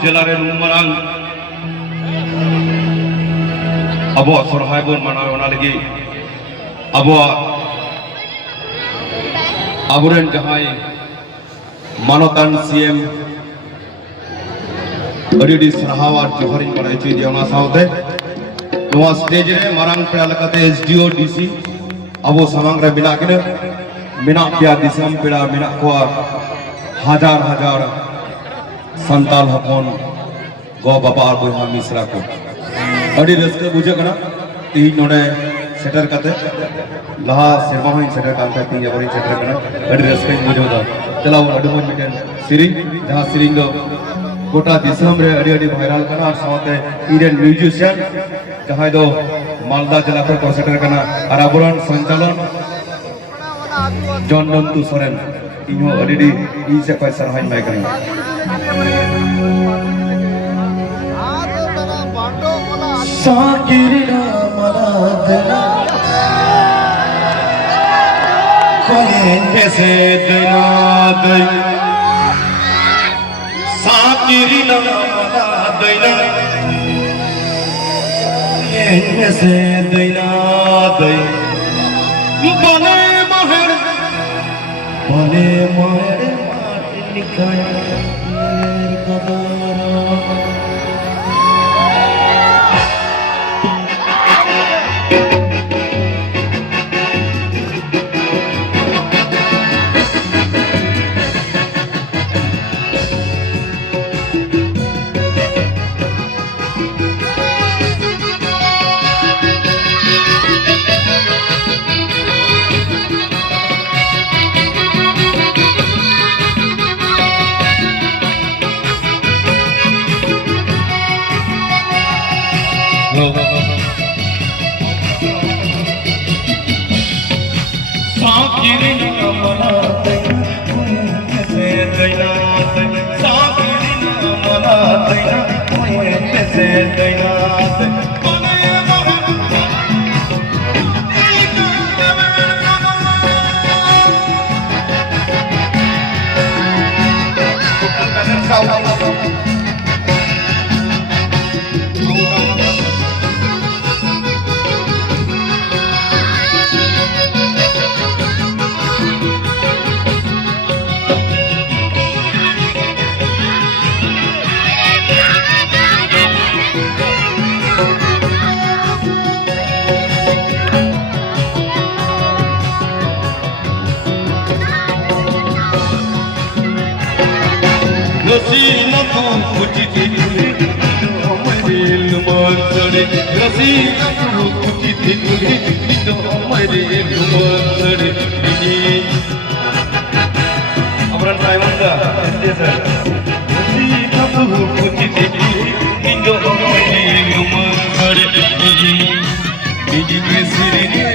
Jelare Numarang Abo Sorhai Bun Mana lagi Abo Aburen Jahai Manotan CM Adi Sarhawar Johari Paraichi Diana Saute Noa stage re Marang Pradalakate SDO DC Abo Samang re Minakine Minak Pia Disam Pira Minak Koa Hajar Santal Hapon Go Baba Boha Misra ko Adi raske bujhe kana ti node setter kate laha serma hoin setter kante ti jabari setter kana adi raske bujhe da chalao adi mon miten siring jaha siring do gota disam re adi viral kana ar saute Indian musician jahai do Malda jela ko setter kana ar aburan sanchalan John Dontu Soren inho adi di se pai sarhai mai kana Sakirina maladna Koye se dinadai Sakirina maladna Koye se dinadai Bane maher matnikaya Rasina tu puji tikuli, Amaril Mansare. Rasina tu puji tikuli, Amaril Mansare. Abran Simon da, yes sir. Rasina tu puji tikuli, Amaril Mansare. Biji Krisiri ni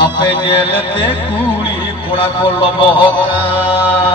Apa nyelete kuli pura kolobokan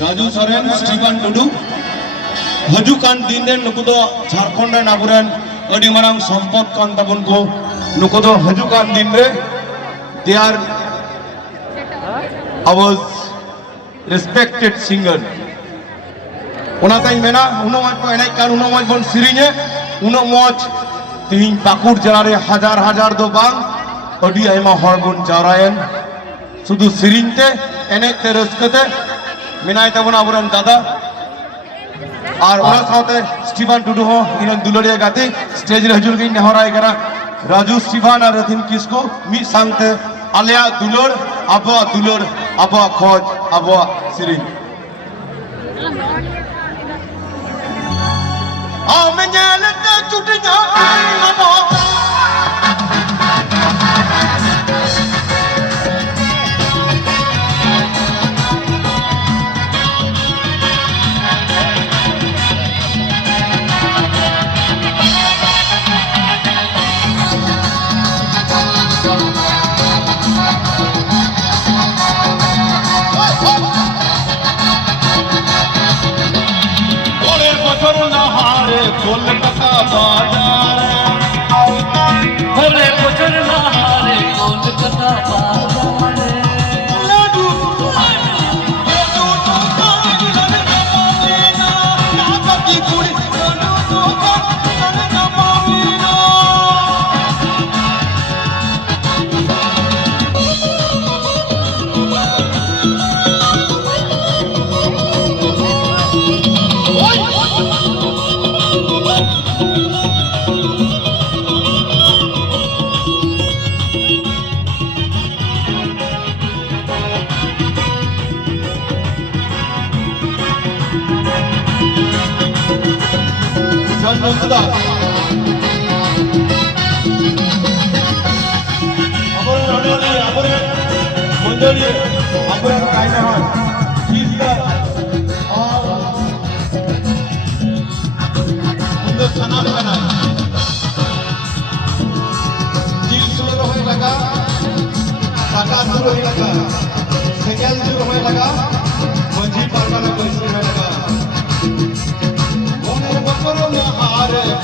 Raju Soren Stephen Tudu हजुकान दिन दे नुकु दो झारखंड रे नाबुरन अडी मारांग संपद कान ताबन को नुकु दो हजुकान दिन रे they are our respected singer ओना ताई मेना उनो मज को एनाई कान उनो मज बन सिरिने उनो मज तीन पाकुड़ जला रे हजार हजार दो बांग अडी आयमा हर बन जारायन सुदु सिरिनते एने ते रस्कते मिनाय तबन आबरन दादा और ओना साथे स्टीफन टुडू हो इन दुलरिया गाते स्टेज रे हजुर गिन नेहराय करा राजू स्टीफन और रथिन किसको मी सांगते आलिया दुलर आबा खोज आबा सिरिन आ मेनेलते चुटिया आबा कोलकाता बाजार भोले बचर नहारे कोलकाता बाजार लाडू लाडू तो कान ना पावेना नाका की कुड़ी लाडू तो कान ना पावेना Nanda, apore mondoli, apore kaina hoy. He's the Hindustana bana. Jil suru hoy laga, taka suru hoy laga, segal suru hoy laga, manji parkana hoy laga. One bakaro na hare.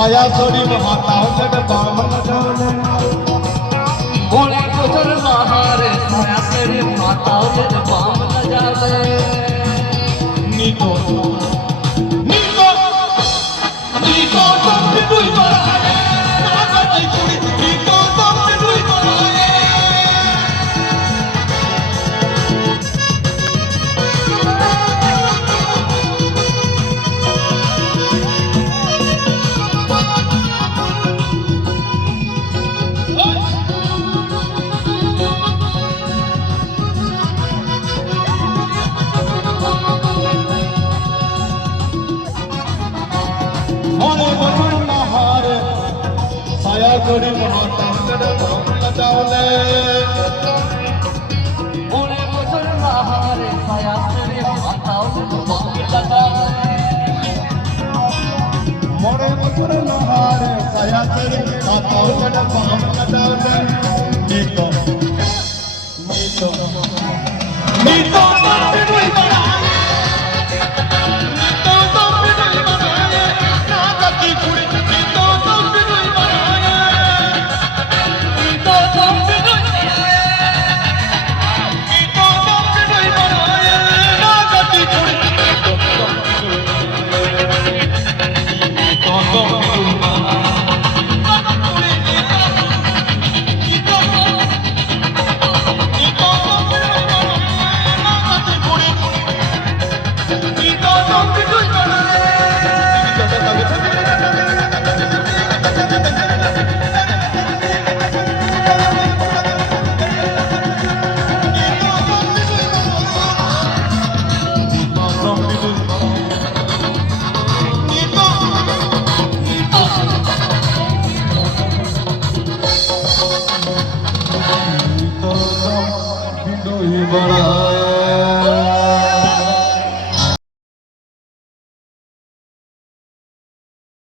साया सोरी महातावल बामन जाने बोले कुचल महारे साया तेरे माता उधर balm न जावे नीको तुम भी दुई बराए नागा दी कुड़ी नीको तुम भी दुई बराए साया जोड़ी महातांगड़ बामन जाने बोले कुचल महारे साया तेरे माता उधर बाम न जावे मोरे मथुर नहार साया तेरे महातांगड़ बामन जाने नीको तुम भी दुई बराए नीको तुम भी दुई बराए नागा दी कुड़ी नीको तुम भी दुई बराए तो तुम भी दुई नीको तुम भी दुई बराए नागा दी कुड़ी नीको तुम भी दुई बड़ा